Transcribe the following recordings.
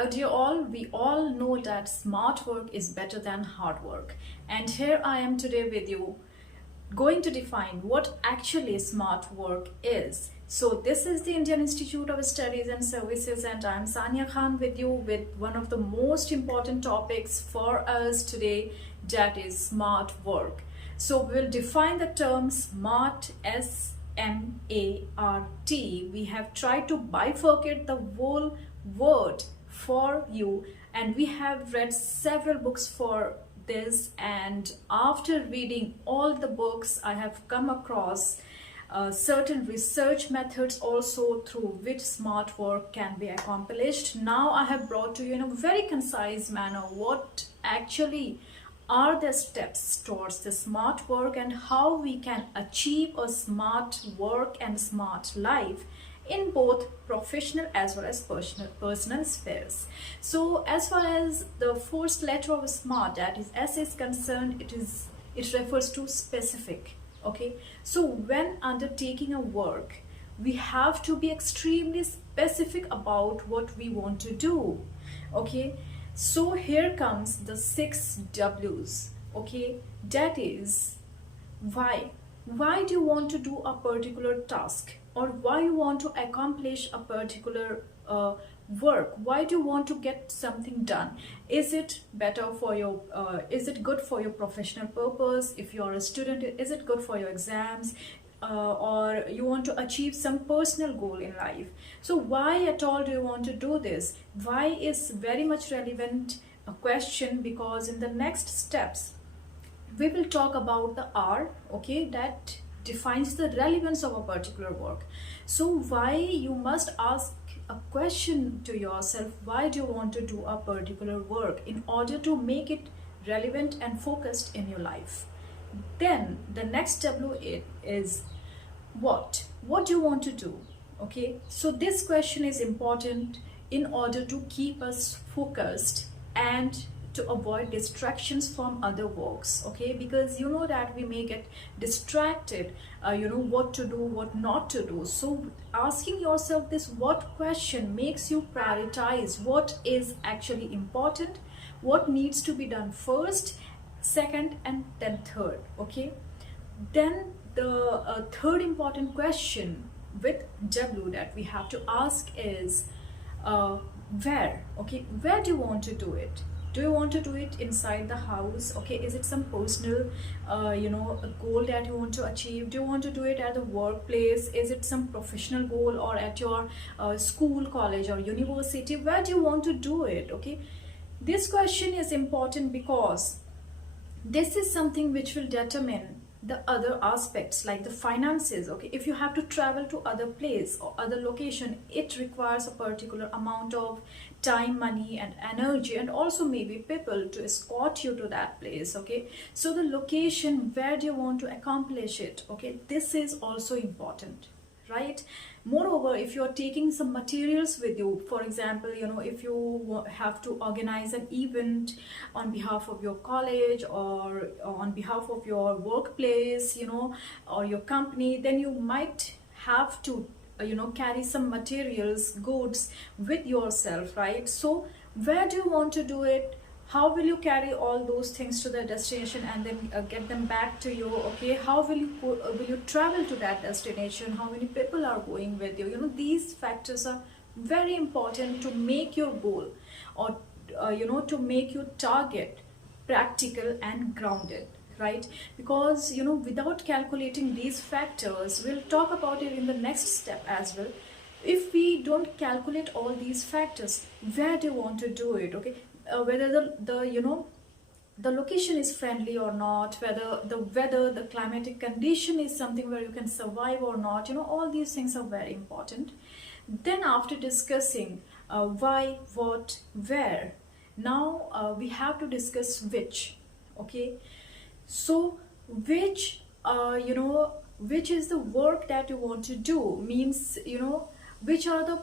Hello dear all, we all know that smart work is better than hard work, and here I am today with you going to define what actually smart work is. So this is the Indian Institute of Studies and Services, and I am Sanya Khan with you with one of the most important topics for us today, that is smart work. So we'll define the term smart, S.M.A.R.T. We have tried to bifurcate the whole word for you, and we have read several books for this, and after reading all the books I have come across certain research methods also through which smart work can be accomplished. Now I have brought to you in a very concise manner what actually are the steps towards the smart work and how we can achieve a smart work and smart life in both professional as well as personal spheres. So as far as the first letter of SMART, that is S, is concerned, it refers to specific. Okay, so when undertaking a work, we have to be extremely specific about what we want to do. Okay, so here comes the 6 W's. Okay, that is why do you want to do a particular task, or why you want to accomplish a particular work? Why do you want to get something done? Is it better for your is it good for your professional purpose? If you are a student, is it good for your exams, or you want to achieve some personal goal in life? So why at all do you want to do this? Why is very much relevant a question, because in the next steps we will talk about the R, okay, that defines the relevance of a particular work. So why you must ask a question to yourself, why do you want to do a particular work in order to make it relevant and focused in your life. Then the next W is what do you want to do? Okay, so this question is important in order to keep us focused and to avoid distractions from other works. Okay, because you know that we may get distracted, what to do, what not to do. So asking yourself this what question makes you prioritize what is actually important, what needs to be done first, second, and then third. Okay, then the third important question with W that we have to ask is where. Okay, where do you want to do it? Do you want to do it inside the house? Okay, is it some personal a goal that you want to achieve? Do you want to do it at the workplace? Is it some professional goal, or at your school, college, or university? Where do you want to do it? Okay, this question is important because this is something which will determine the other aspects like the finances. Okay, if you have to travel to other place or other location, it requires a particular amount of time, money, and energy, and also maybe people to escort you to that place. Okay, so the location, where do you want to accomplish it? Okay, this is also important, right? Moreover, if you are taking some materials with you, for example, if you have to organize an event on behalf of your college or on behalf of your workplace, or your company, then you might have to carry some materials, goods with yourself, right? So where do you want to do it? How will you carry all those things to the destination and then get them back to you? Okay, how will you travel to that destination? How many people are going with you? These factors are very important to make your goal, or to make your target practical and grounded, right? Because without calculating these factors, we'll talk about it in the next step as well. If we don't calculate all these factors, where do you want to do it? Okay, whether the location is friendly or not, whether the weather, the climatic condition is something where you can survive or not, all these things are very important. Then after discussing why, what, where, now we have to discuss which. Okay, so which which is the work that you want to do, means which are the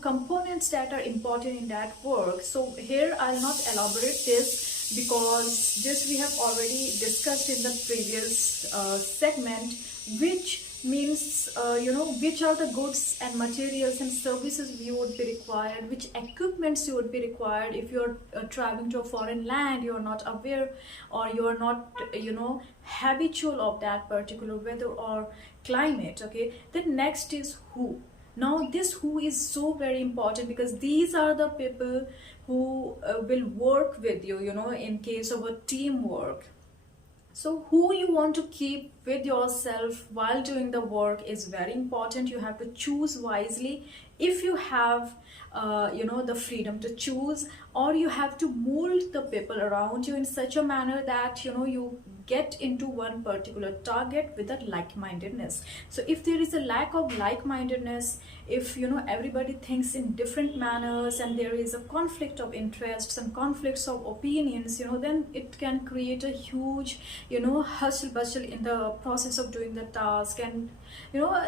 components that are important in that work. So here I'll not elaborate this, because this we have already discussed in the previous segment, which means which are the goods and materials and services you would be required, which equipments you would be required if you're traveling to a foreign land, you're not aware, or you're not habitual of that particular weather or climate. Okay, then next is who. Now this who is so very important, because these are the people who will work with you, in case of a teamwork. So who you want to keep with yourself while doing the work is very important. You have to choose wisely if you have the freedom to choose, or you have to mold the people around you in such a manner that you get into one particular target with a like-mindedness. So if there is a lack of like-mindedness, if everybody thinks in different manners, and there is a conflict of interests and conflicts of opinions, then it can create a huge hustle bustle in the process of doing the task, and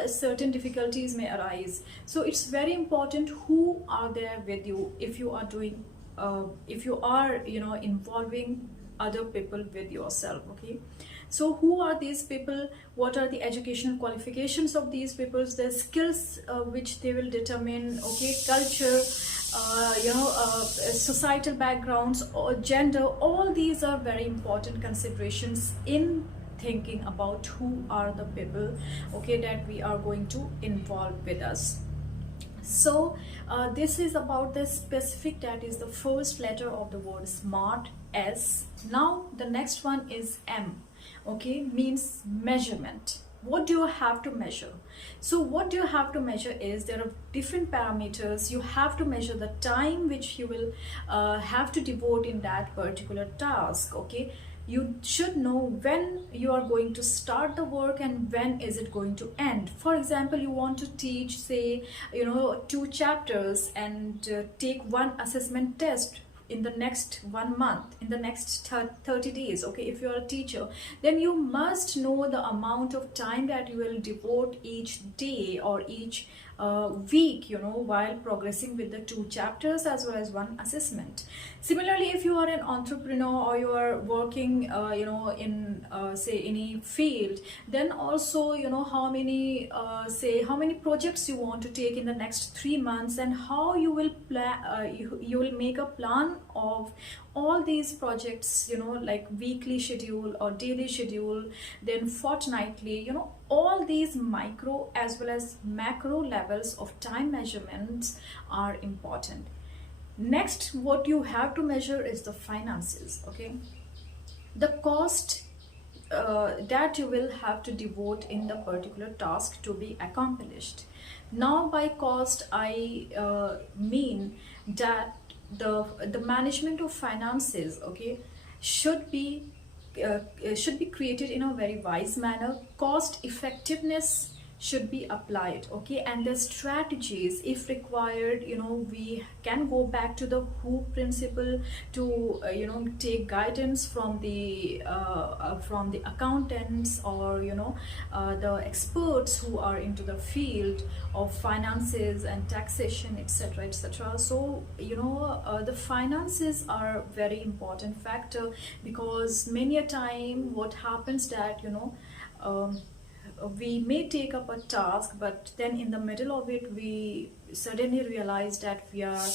certain difficulties may arise. So it's very important who are there with you if you are doing if you are involving other people with yourself. Okay, so who are these people, what are the educational qualifications of these people, the skills which they will determine, okay, culture, societal backgrounds, or gender. All these are very important considerations in thinking about who are the people, okay, that we are going to involve with us. So this is about the specific, that is the first letter of the word SMART, S. Now the next one is M, okay, means measurement. What do you have to measure? So what do you have to measure is, there are different parameters. You have to measure the time which you will have to devote in that particular task. Okay, you should know when you are going to start the work and when is it going to end. For example, you want to teach, say 2 chapters, and take one assessment test in the next 1 month, in the next 30 days. Okay, if you are a teacher, then you must know the amount of time that you will devote each day or each week, while progressing with the 2 chapters as well as 1 assessment. Similarly, if you are an entrepreneur, or you are working in say any field, then also how many how many projects you want to take in the next 3 months, and how you will plan, you will make a plan of all these projects, like weekly schedule or daily schedule, then fortnightly, all these micro as well as macro levels of time measurements are important. Next, what you have to measure is the finances. Okay, the cost that you will have to devote in the particular task to be accomplished. Now by cost, I mean that the management of finances, okay, should be created in a very wise manner. Cost effectiveness should be applied, okay, and the strategies, if required, we can go back to the who principle to take guidance from the accountants, or the experts who are into the field of finances and taxation, etc., etc. So the finances are very important factor, because many a time what happens that we may take up a task, but then in the middle of it we suddenly realize that we are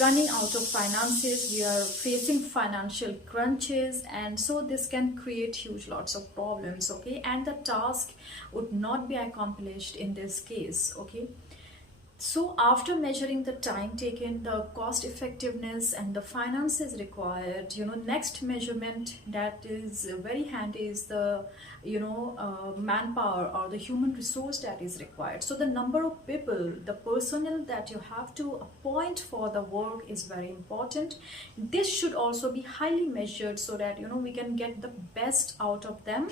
running out of finances, we are facing financial crunches, and so this can create huge lots of problems. Okay, and the task would not be accomplished in this case. Okay, so after measuring the time taken, the cost effectiveness and the finances required, next measurement that is very handy is the manpower or the human resource that is required. So the number of people, the personnel that you have to appoint for the work is very important. This should also be highly measured, so that we can get the best out of them,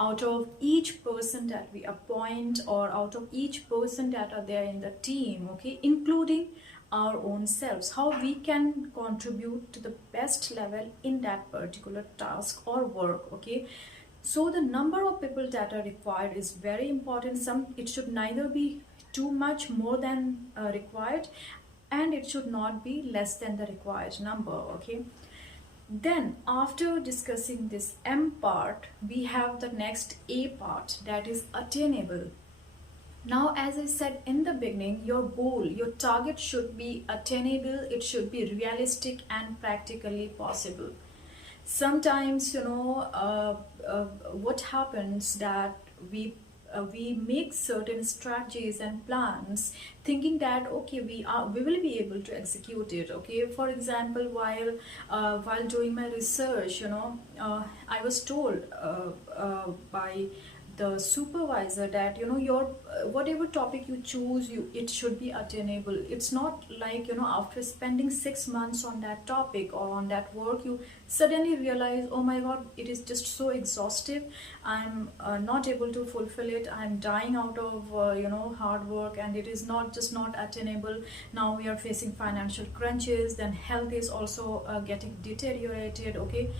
out of each person that we appoint, or out of each person that are there in the team. Okay, including our own selves, how we can contribute to the best level in that particular task or work. Okay, so the number of people that are required is very important. It should neither be too much more than required, and it should not be less than the required number. Okay, Then after discussing this M part, we have the next A part, that is attainable. Now, as I said in the beginning, your goal, your target should be attainable, it should be realistic and practically possible. Sometimes, what happens that we make certain strategies and plans thinking that okay, we will be able to execute it. Okay, for example, while doing my research, I was told by the supervisor that your whatever topic you choose, it should be attainable. It's not like after spending 6 months on that topic or on that work, you suddenly realize, oh my god, it is just so exhaustive, I'm not able to fulfill it, I'm dying out of hard work, and it is not attainable. Now we are facing financial crunches, then health is also getting deteriorated. Okay,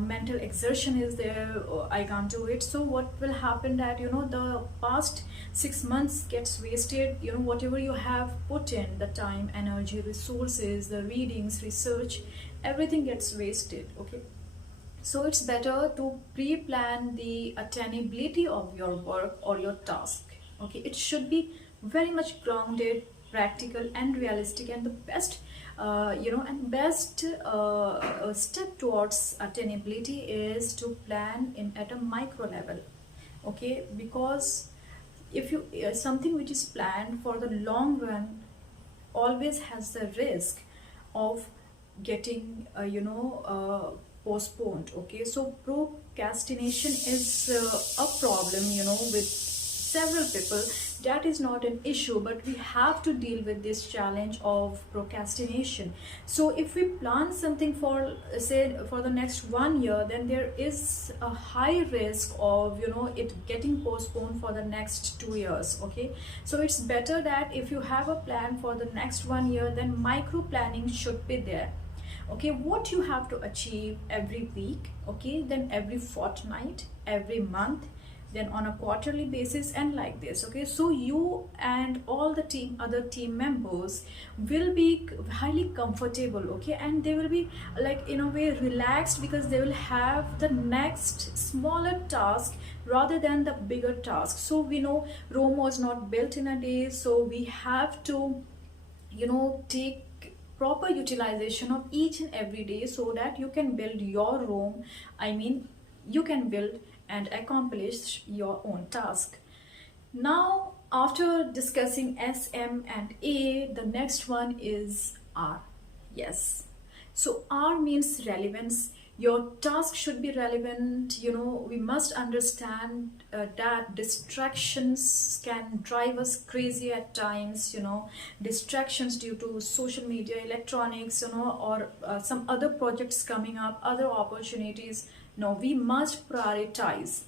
mental exertion is there, I can't do it. So what will happen that the past 6 months gets wasted. Whatever you have put in, the time, energy, resources, the readings, research, everything gets wasted. Okay, so it's better to pre-plan the attainability of your work or your task. Okay, it should be very much grounded, practical and realistic, and the best best step towards attainability is to plan in at a micro level. Okay, because if you something which is planned for the long run always has the risk of getting postponed. Okay, so procrastination is a problem with several people. That is not an issue, but we have to deal with this challenge of procrastination. So if we plan something for say for the next 1 year, then there is a high risk of it getting postponed for the next 2 years. Okay, so it's better that if you have a plan for the next 1 year, then micro planning should be there. Okay, what you have to achieve every week, okay, then every fortnight, every month, then on a quarterly basis, and like this. Okay, so you and all the other team members will be highly comfortable. Okay, and they will be like in a way relaxed, because they will have the next smaller task rather than the bigger task. So we know Rome was not built in a day, so we have to take proper utilization of each and every day, so that you can build your Rome. I mean, you can build and accomplish your own task. Now, after discussing S, M, and A, the next one is R. Yes. So R means relevance. Your task should be relevant. We must understand that distractions can drive us crazy at times. Distractions due to social media, electronics, or some other projects coming up, other opportunities. No, we must prioritize.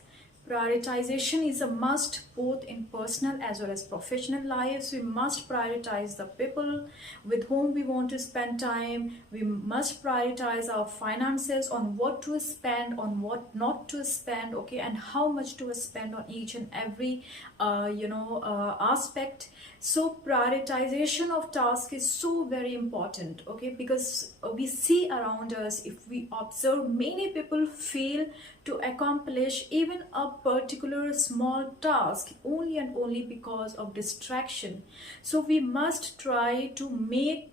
Prioritization is a must both in personal as well as professional lives. We must prioritize the people with whom we want to spend time. We must prioritize our finances on what to spend, on what not to spend, okay, and how much to spend on each and every aspect. So prioritization of tasks is so very important. Okay, because we see around us, if we observe, many people fail to accomplish even a particular small task only and only because of distraction. So we must try to make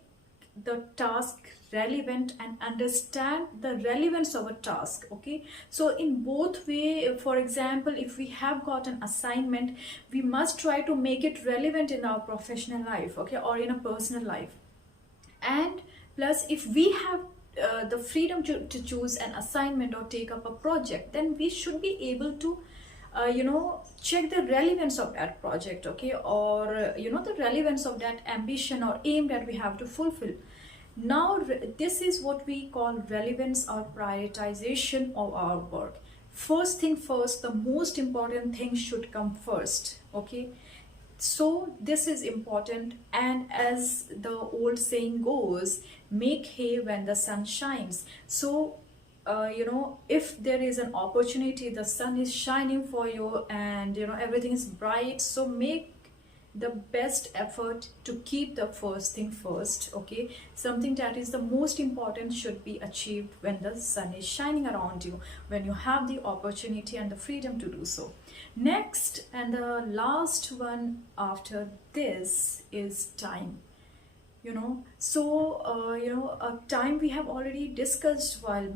the task relevant and understand the relevance of a task. Okay, so in both way, for example, if we have got an assignment, we must try to make it relevant in our professional life, okay, or in a personal life. And plus, if we have the freedom to choose an assignment or take up a project, then we should be able to check the relevance of that project, okay, or the relevance of that ambition or aim that we have to fulfill. Now this is what we call relevance or prioritization of our work. First thing first, the most important thing should come first. Okay, so this is important, and as the old saying goes, make hay when the sun shines. So if there is an opportunity, the sun is shining for you, and everything is bright, so make the best effort to keep the first thing first. Okay, something that is the most important should be achieved when the sun is shining around you, when you have the opportunity and the freedom to do so. Next, and the last one after this, is time. Time we have already discussed while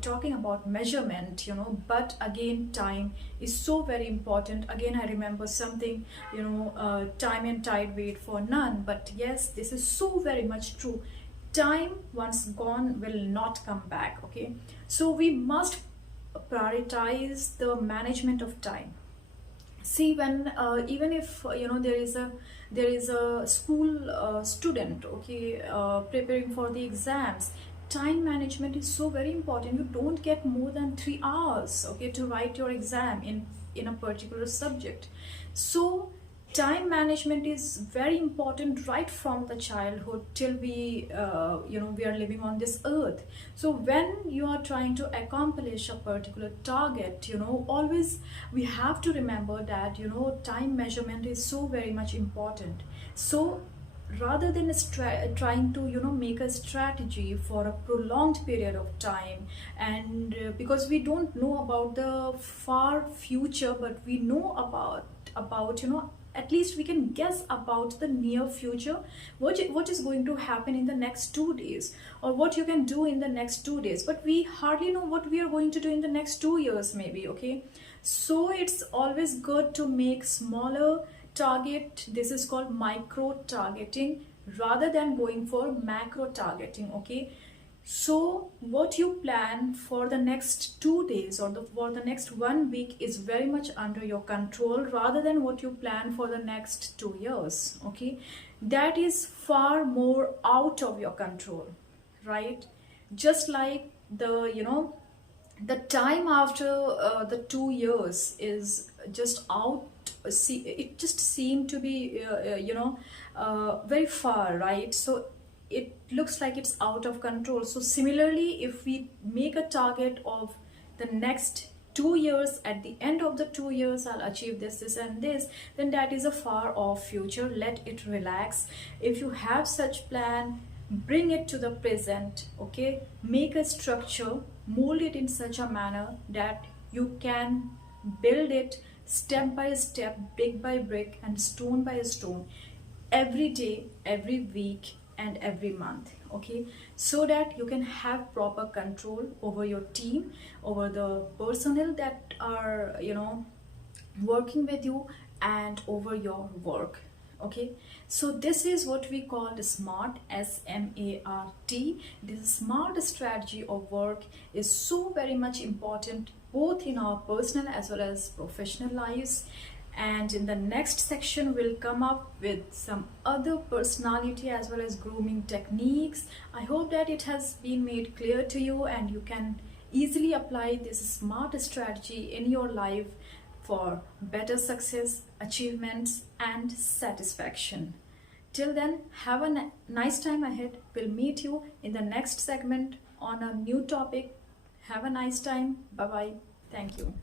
talking about measurement, but again, time is so very important. Again, I remember something, time and tide wait for none, but yes, this is so very much true. Time once gone will not come back. Okay, so we must prioritize the management of time. See, when even if there is a school student, okay, preparing for the exams, time management is so very important. You don't get more than 3 hours, okay, to write your exam in a particular subject. So time management is very important right from the childhood till we are living on this earth. So when you are trying to accomplish a particular target, always we have to remember that time measurement is so very much important. So rather than trying to make a strategy for a prolonged period of time, and because we don't know about the far future, but we know about at least we can guess about the near future, what is going to happen in the next 2 days, or what you can do in the next 2 days, but we hardly know what we are going to do in the next 2 years maybe. Okay, so it's always good to make smaller target. This is called micro targeting rather than going for macro targeting. Okay, so what you plan for the next 2 days or for the next 1 week is very much under your control rather than what you plan for the next 2 years. Okay, that is far more out of your control, right? Just like the time after the 2 years is just out. See, it just seemed to be very far, right? So it looks like it's out of control. So similarly, if we make a target of the next 2 years, at the end of the 2 years I'll achieve this and this, then that is a far off future. Let it relax. If you have such plan, bring it to the present. Okay, make a structure, mold it in such a manner that you can build it step by step, brick by brick, and stone by stone, every day, every week, and every month. Okay, so that you can have proper control over your team, over the personnel that are working with you, and over your work. Okay, so this is what we call the SMART, S-M-A-R-T. This SMART strategy of work is so very much important both in our personal as well as professional lives. And in the next section we'll come up with some other personality as well as grooming techniques. I hope that it has been made clear to you and you can easily apply this SMART strategy in your life for better success, achievements, and satisfaction. Till then, have a nice time ahead. We'll meet you in the next segment on a new topic. Have a nice time. Bye bye. Thank you.